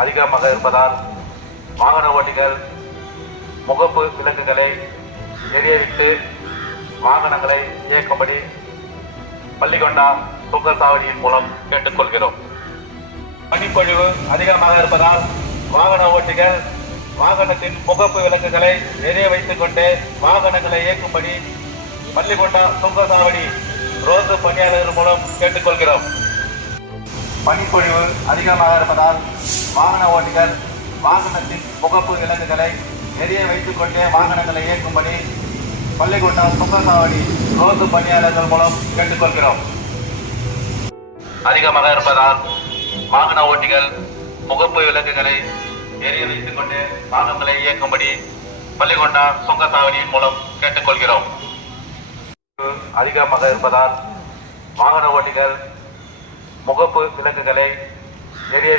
அதிகமாக இருப்பதால் வாகன ஓட்டிகள் முகப்பு விலங்குகளை எரியவிட்டு வாகனங்களை இயக்கும்படி பள்ளிகொண்டா சுங்கச்சாவடியின் மூலம் கேட்டுக்கொள்கிறோம். பனிப்பொழிவு அதிகமாக இருப்பதால் வாகன ஓட்டிகள் வாகனத்தின் முகப்பு விலங்குகளை எரிய வைத்துக் கொண்டு வாகனங்களை இயக்கும்படி பள்ளிகொண்டா சுங்கச்சாவடி ரோந்து பணியாளர்கள் மூலம் கேட்டுக்கொள்கிறோம். பனிப்பொழிவு அதிகமாக இருப்பதால் வாகன ஓட்டிகள் வாகனத்தின் முகப்பு விலங்குகளை எரிய வைத்துக் கொண்டே வாகனங்களை இயக்கும்படி பள்ளிகொண்டா சுங்கச்சாவடி ரோந்து பணியாளர்கள் மூலம் கேட்டுக்கொள்கிறோம். அதிகமாக இருப்பதால் வாகன ஓட்டிகள் முகப்பு விலங்குகளை எரிய வைத்துக் கொண்டு வாகனங்களை இயக்கும்படி பள்ளிகொண்டா சுங்கச்சாவடியின் மூலம் கேட்டுக்கொள்கிறோம். அதிகமாக இருப்பதால் வாகன ஓட்டிகள் முகப்பு விலங்குகளை எரிய